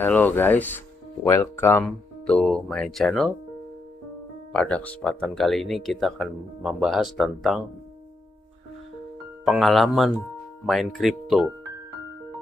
Hello guys, welcome to my channel. Pada kesempatan kali ini kita akan membahas tentang pengalaman main kripto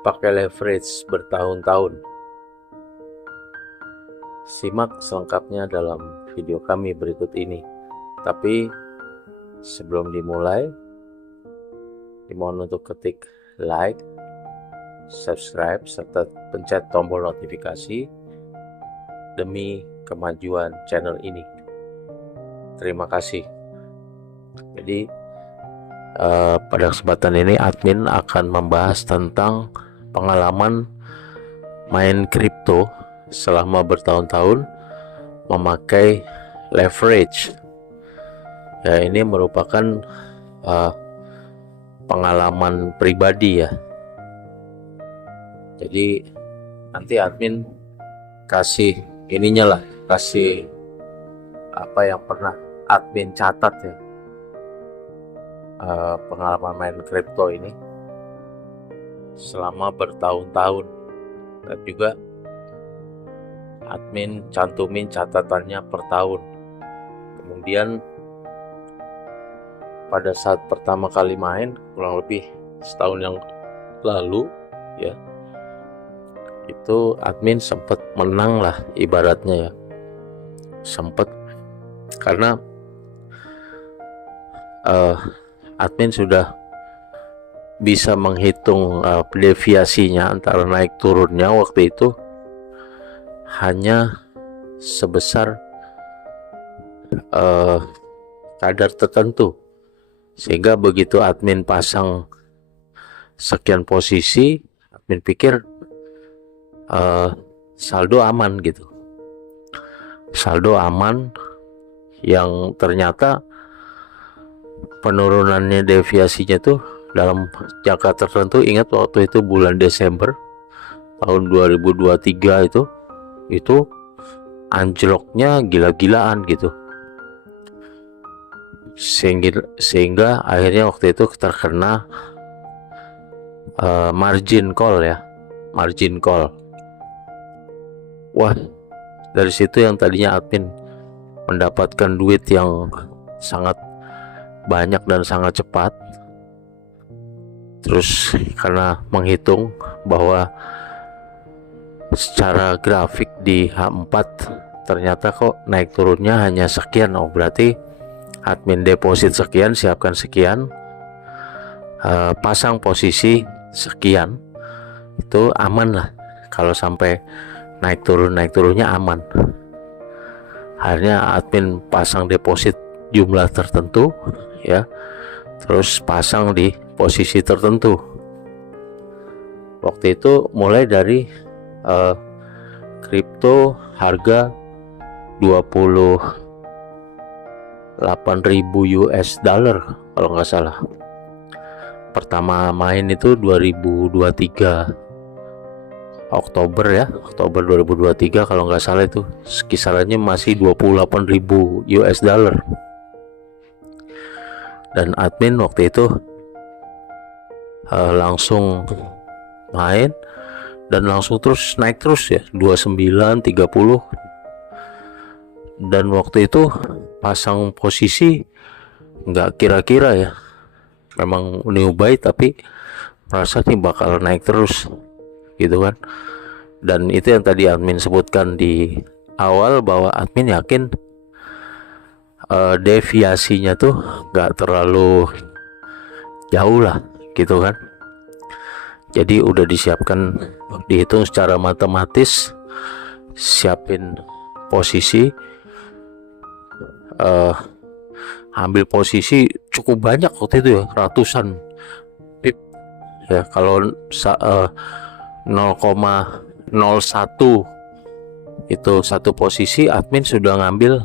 pakai leverage bertahun-tahun. Simak selengkapnya dalam video kami berikut ini. Tapi sebelum dimulai, dimohon untuk ketik like, subscribe, serta pencet tombol notifikasi demi kemajuan channel ini. Terima kasih. Jadi pada kesempatan ini admin akan membahas tentang pengalaman main kripto selama bertahun-tahun memakai leverage. Ya, ini merupakan pengalaman pribadi ya. Jadi nanti admin kasih kasih apa yang pernah admin catat ya, pengalaman main kripto ini selama bertahun-tahun, dan juga admin cantumin catatannya per tahun. Kemudian pada saat pertama kali main kurang lebih setahun yang lalu ya, itu admin sempat menang lah ibaratnya ya, sempat, karena admin sudah bisa menghitung deviasinya antara naik turunnya waktu itu hanya sebesar kadar tertentu, sehingga begitu admin pasang sekian posisi, admin pikir saldo aman gitu, saldo aman, yang ternyata penurunannya deviasinya tuh dalam jangka tertentu. Ingat waktu itu bulan Desember tahun 2023 itu anjloknya gila-gilaan gitu, sehingga akhirnya waktu itu terkena margin call ya, margin call. Wah, dari situ yang tadinya admin mendapatkan duit yang sangat banyak dan sangat cepat, terus karena menghitung bahwa secara grafik di H4 ternyata kok naik turunnya hanya sekian, oh berarti admin deposit sekian, siapkan sekian, pasang posisi sekian, itu aman lah. Kalau sampai naik turunnya aman. Akhirnya admin pasang deposit jumlah tertentu ya, terus pasang di posisi tertentu. Waktu itu mulai dari kripto harga 28.000 US dollar kalau nggak salah. Pertama main itu 2023 Oktober ya, Oktober 2023 kalau nggak salah, itu kisarannya masih 28.000 US dollar. Dan admin waktu itu langsung main dan langsung terus naik terus ya, 29, 30. Dan waktu itu pasang posisi nggak kira-kira ya, memang new buy tapi merasa nih bakal naik terus gitu kan. Dan itu yang tadi admin sebutkan di awal, bahwa admin yakin deviasinya tuh gak terlalu jauh lah gitu kan. Jadi udah disiapkan, dihitung secara matematis, siapin posisi, ambil posisi cukup banyak waktu itu ya, ratusan pip ya. Kalau 0,01 itu satu posisi, admin sudah ngambil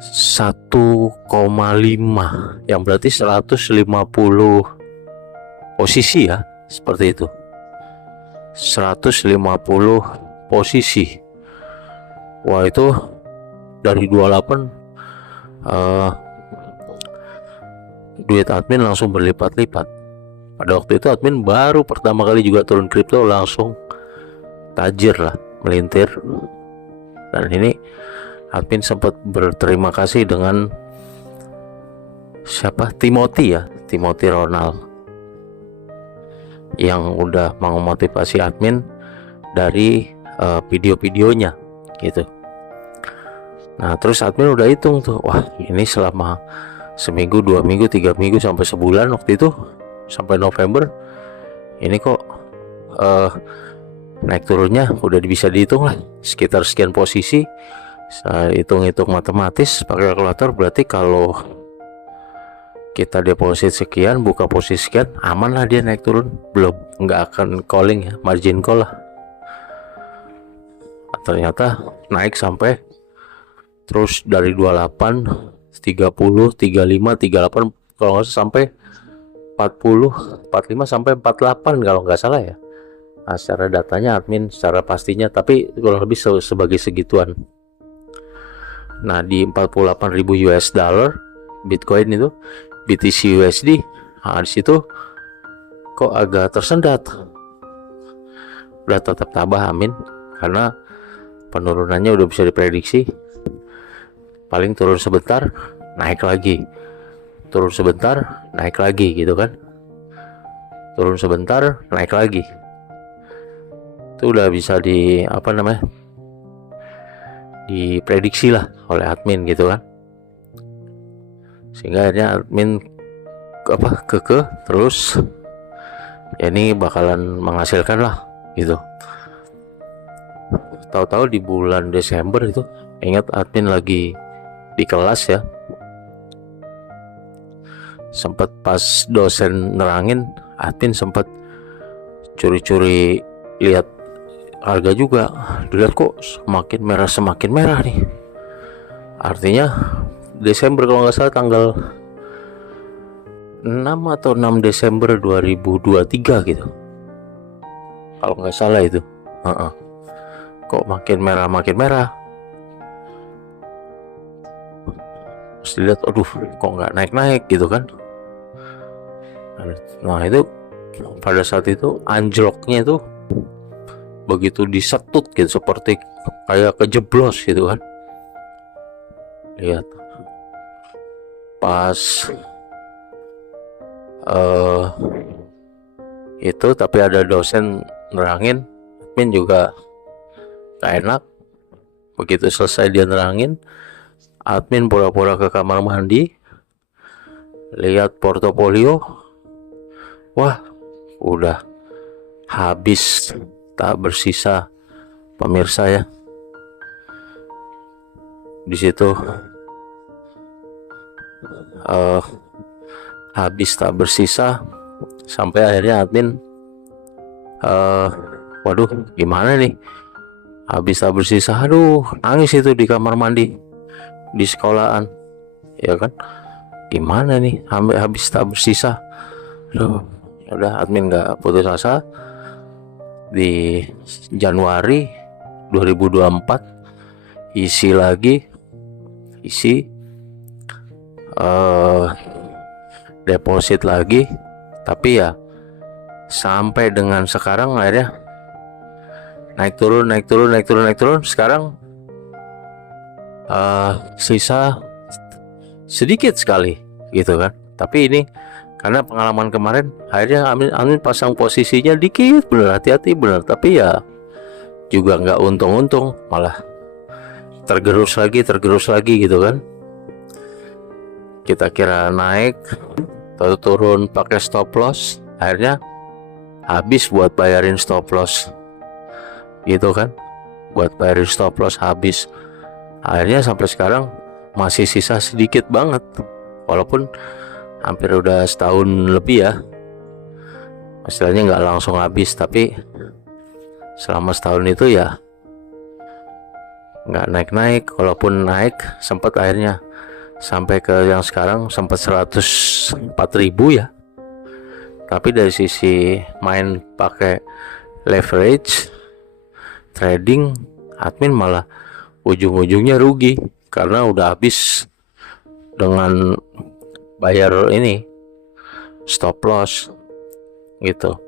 1,5, yang berarti 150 posisi ya, seperti itu, 150 posisi. Wah, itu dari 28 duit admin langsung berlipat-lipat. Pada waktu itu admin baru pertama kali juga turun kripto, langsung tajir lah, melintir. Dan ini admin sempat berterima kasih dengan siapa, Timothy Ronald, yang udah mengomotivasi admin dari video-videonya gitu. Nah terus admin udah hitung tuh, wah ini selama seminggu, 2 minggu, 3 minggu, sampai sebulan waktu itu, sampai November ini kok naik turunnya udah bisa dihitung lah, sekitar sekian posisi. Saya hitung-hitung matematis pakai kalkulator, berarti kalau kita deposit sekian, buka posisi sekian, aman lah dia naik turun. Belum, nggak akan calling ya, margin call lah. Ternyata naik sampai terus dari 28, 30, 35, 38, kalau nggak salah sampai 40, 45 sampai 48 kalau nggak salah ya. Nah, secara datanya admin secara pastinya, tapi kurang lebih sebagai segituan. Nah di 48.000 US dollar Bitcoin itu, BTC USD, nah di situ kok agak tersendat. Udah tetap tabah amin, karena penurunannya udah bisa diprediksi. Paling turun sebentar, naik lagi, turun sebentar, naik lagi gitu kan. Turun sebentar, naik lagi. Itu udah bisa diprediksi lah oleh admin gitu kan. Sehingga akhirnya admin kekeh terus, ya ini bakalan menghasilkan lah gitu. Tahu-tahu di bulan Desember itu, ingat admin lagi di kelas ya, sempat pas dosen nerangin, admin sempat curi-curi lihat harga juga. Dilihat kok semakin merah nih. Artinya Desember, kalau nggak salah tanggal 6 atau 6 Desember 2023 gitu, kalau nggak salah itu. Kok makin merah. Terus dilihat, aduh kok nggak naik gitu kan. Nah itu pada saat itu anjloknya itu begitu disetut gitu, seperti kayak kejeblos gitu kan. Lihat pas itu, tapi ada dosen nerangin, admin juga gak enak. Begitu selesai dia nerangin, admin pura-pura ke kamar mandi, lihat portofolio, wah udah habis tak bersisa pemirsa ya. Di situ habis tak bersisa, sampai akhirnya admin waduh gimana nih, habis tak bersisa. Aduh nangis itu di kamar mandi di sekolahan ya kan. Gimana nih habis tak bersisa. Aduh, udah admin nggak putus asa. Di Januari 2024 isi deposit lagi, tapi ya sampai dengan sekarang akhirnya naik turun. Sekarang sisa sedikit sekali gitu kan. Tapi ini karena pengalaman kemarin, akhirnya Amin pasang posisinya dikit, bener, hati-hati bener, tapi ya juga nggak untung-untung, malah tergerus lagi gitu kan. Kita kira naik, turun pakai stop loss, akhirnya habis buat bayarin stop loss gitu kan. Buat bayarin stop loss habis. Akhirnya sampai sekarang masih sisa sedikit banget, walaupun hampir udah setahun lebih ya, istilahnya nggak langsung habis, tapi selama setahun itu ya nggak naik. Walaupun naik sempat akhirnya sampai ke yang sekarang sempat 104.000 ya. Tapi dari sisi main pakai leverage trading, admin malah ujung-ujungnya rugi karena udah habis dengan bayar ini stop loss gitu.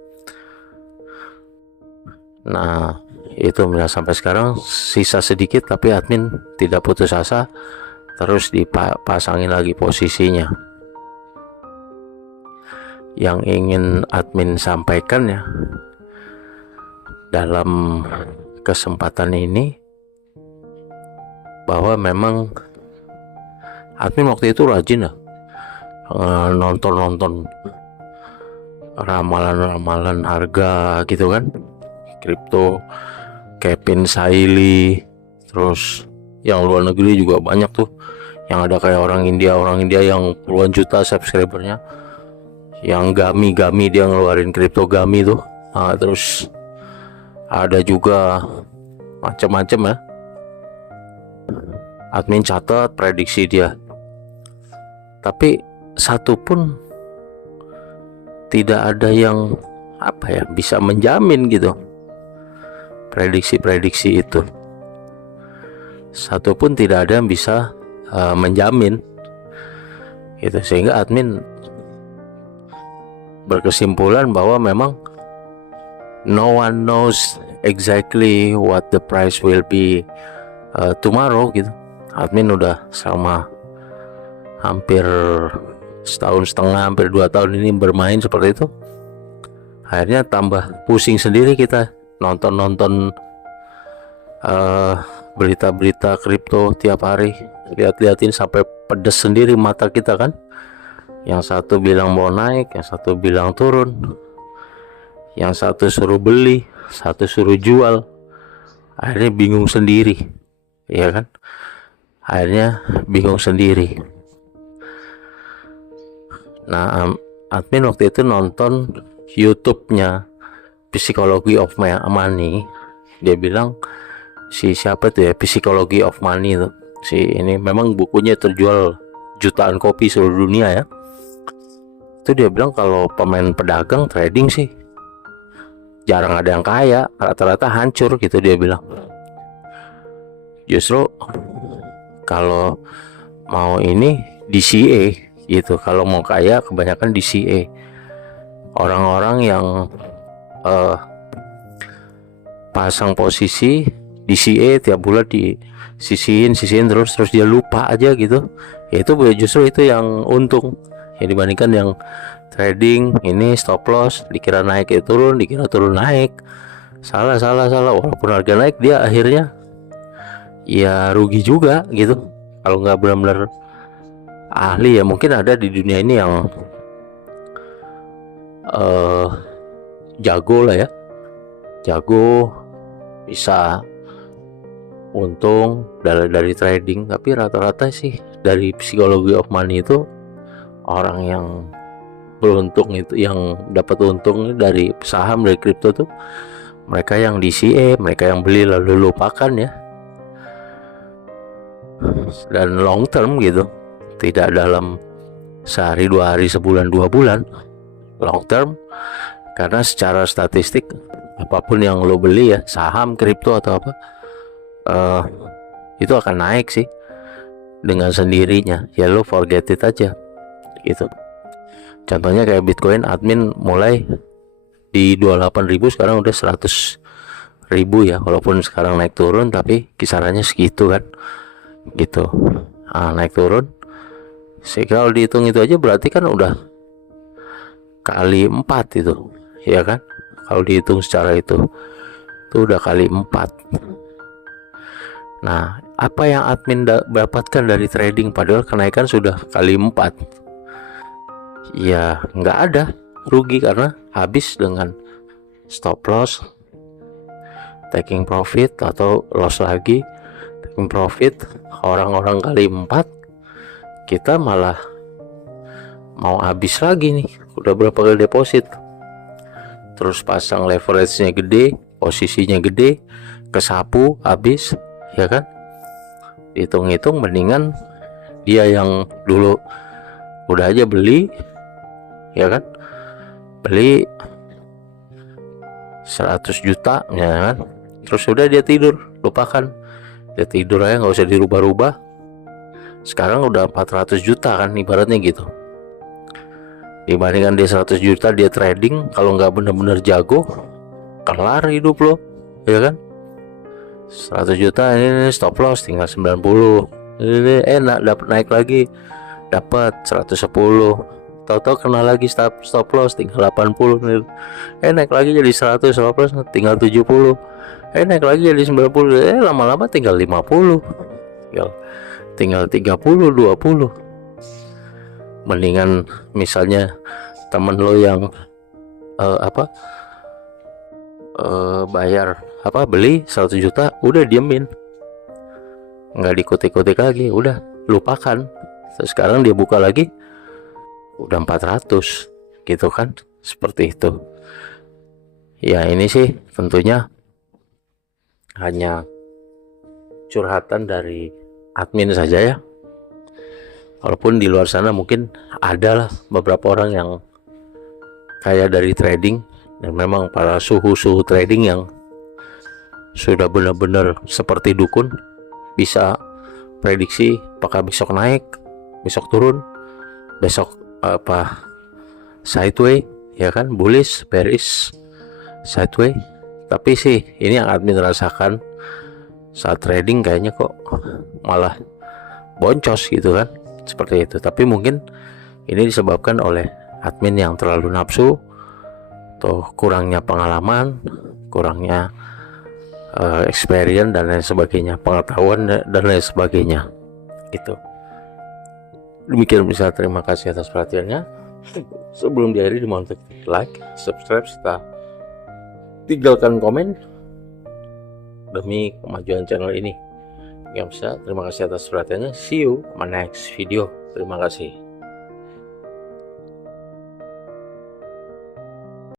Nah Itu sampai sekarang sisa sedikit, tapi admin tidak putus asa, terus dipasangin lagi posisinya. Yang ingin admin sampaikan ya dalam kesempatan ini, bahwa memang admin waktu itu rajin ya nonton ramalan harga gitu kan, kripto, Kevin Saili, terus yang luar negeri juga banyak tuh, yang ada kayak orang India yang puluhan juta subscribernya, yang Gami dia ngeluarin kripto Gami tuh. Nah, terus ada juga macam-macam ya, admin catat prediksi dia, tapi satu pun tidak ada yang bisa menjamin gitu prediksi itu. Satu pun tidak ada yang bisa menjamin gitu, sehingga admin berkesimpulan bahwa memang no one knows exactly what the price will be tomorrow gitu. Admin udah selama hampir setahun setengah, hampir 2 tahun ini bermain seperti itu. Akhirnya tambah pusing sendiri kita nonton berita-berita kripto tiap hari, liatin sampai pedes sendiri mata kita kan. Yang satu bilang mau naik, yang satu bilang turun, yang satu suruh beli, satu suruh jual. Akhirnya bingung sendiri, ya kan? Akhirnya bingung sendiri. Nah, admin waktu itu nonton YouTube-nya Psychology of Money. Dia bilang, si siapa tuh ya, Psychology of Money tuh, si ini memang bukunya terjual jutaan kopi seluruh dunia ya. Itu dia bilang kalau pemain pedagang trading sih jarang ada yang kaya, rata-rata hancur gitu dia bilang. Justru kalau mau ini DCA gitu, kalau mau kaya kebanyakan DCA, orang-orang yang pasang posisi DCA tiap bulan disisihin terus dia lupa aja gitu. Ya itu justru itu yang untung ya, dibandingkan yang trading ini stop loss, dikira naik ya turun, dikira turun naik. Salah. Walaupun harga naik, dia akhirnya ya rugi juga gitu. Kalau nggak benar-benar ahli ya, mungkin ada di dunia ini yang jago lah ya, jago bisa untung dari trading. Tapi rata-rata sih dari Psychology of Money itu orang yang beruntung itu, yang dapat untung dari saham, dari kripto tuh mereka yang DCA, mereka yang beli lalu lupakan ya, dan long term gitu, tidak dalam sehari, 2 hari, sebulan, 2 bulan, long term. Karena secara statistik apapun yang lo beli ya, saham, kripto atau apa, itu akan naik sih dengan sendirinya ya, lo forget it aja gitu. Contohnya kayak Bitcoin, admin mulai di 28.000, sekarang udah 100.000 ya, walaupun sekarang naik turun tapi kisarannya segitu kan gitu. Naik turun sih, kalau dihitung itu aja berarti kan udah kali 4 itu ya kan. Kalau dihitung secara itu udah kali 4. Nah, apa yang admin dapatkan dari trading padahal kenaikan sudah kali 4? Ya nggak ada, rugi karena habis dengan stop loss, taking profit atau loss lagi, taking profit. Orang-orang kali 4, kita malah mau habis lagi nih. Udah berapa kali deposit, terus pasang leverage-nya gede, posisinya gede, kesapu habis ya kan. Hitung-hitung mendingan dia yang dulu udah aja beli ya kan, beli 100 juta ya kan, terus udah dia tidur, lupakan, dia tidur aja, nggak usah dirubah-rubah. Sekarang udah 400 juta kan ibaratnya gitu. Dibandingkan dia 100 juta dia trading, kalau nggak bener-bener jago, kelar hidup lo ya kan. 100 juta ini stop loss tinggal 90. Ini dapat naik lagi, dapat 110. Tahu-tahu kena lagi stop loss tinggal 80 nih. Naik lagi jadi 100, stop loss tinggal 70. Naik lagi jadi 90. Lama-lama tinggal 50. Tinggal 30, 20. Mendingan misalnya temen lo yang bayar beli 100 juta, udah diemin, nggak dikutik-kutik lagi, udah lupakan. Terus sekarang dia buka lagi udah 400 gitu kan, seperti itu ya. Ini sih tentunya hanya curhatan dari admin saja ya, walaupun di luar sana mungkin ada lah beberapa orang yang kaya dari trading, dan memang para suhu trading yang sudah benar-benar seperti dukun, bisa prediksi apakah besok naik, besok turun, besok sideway ya kan, bullish, bearish, sideway. Tapi sih ini yang admin rasakan saat trading, kayaknya kok malah boncos gitu kan, seperti itu. Tapi mungkin ini disebabkan oleh admin yang terlalu nafsu, atau kurangnya pengalaman, kurangnya experience dan lain sebagainya, pengetahuan dan lain sebagainya gitu. Demikian bisa, terima kasih atas perhatiannya. Sebelum diakhiri dimohon klik like, subscribe, serta tinggalkan komen demi kemajuan channel ini. Terima kasih atas perhatiannya. See you on my next video. Terima kasih.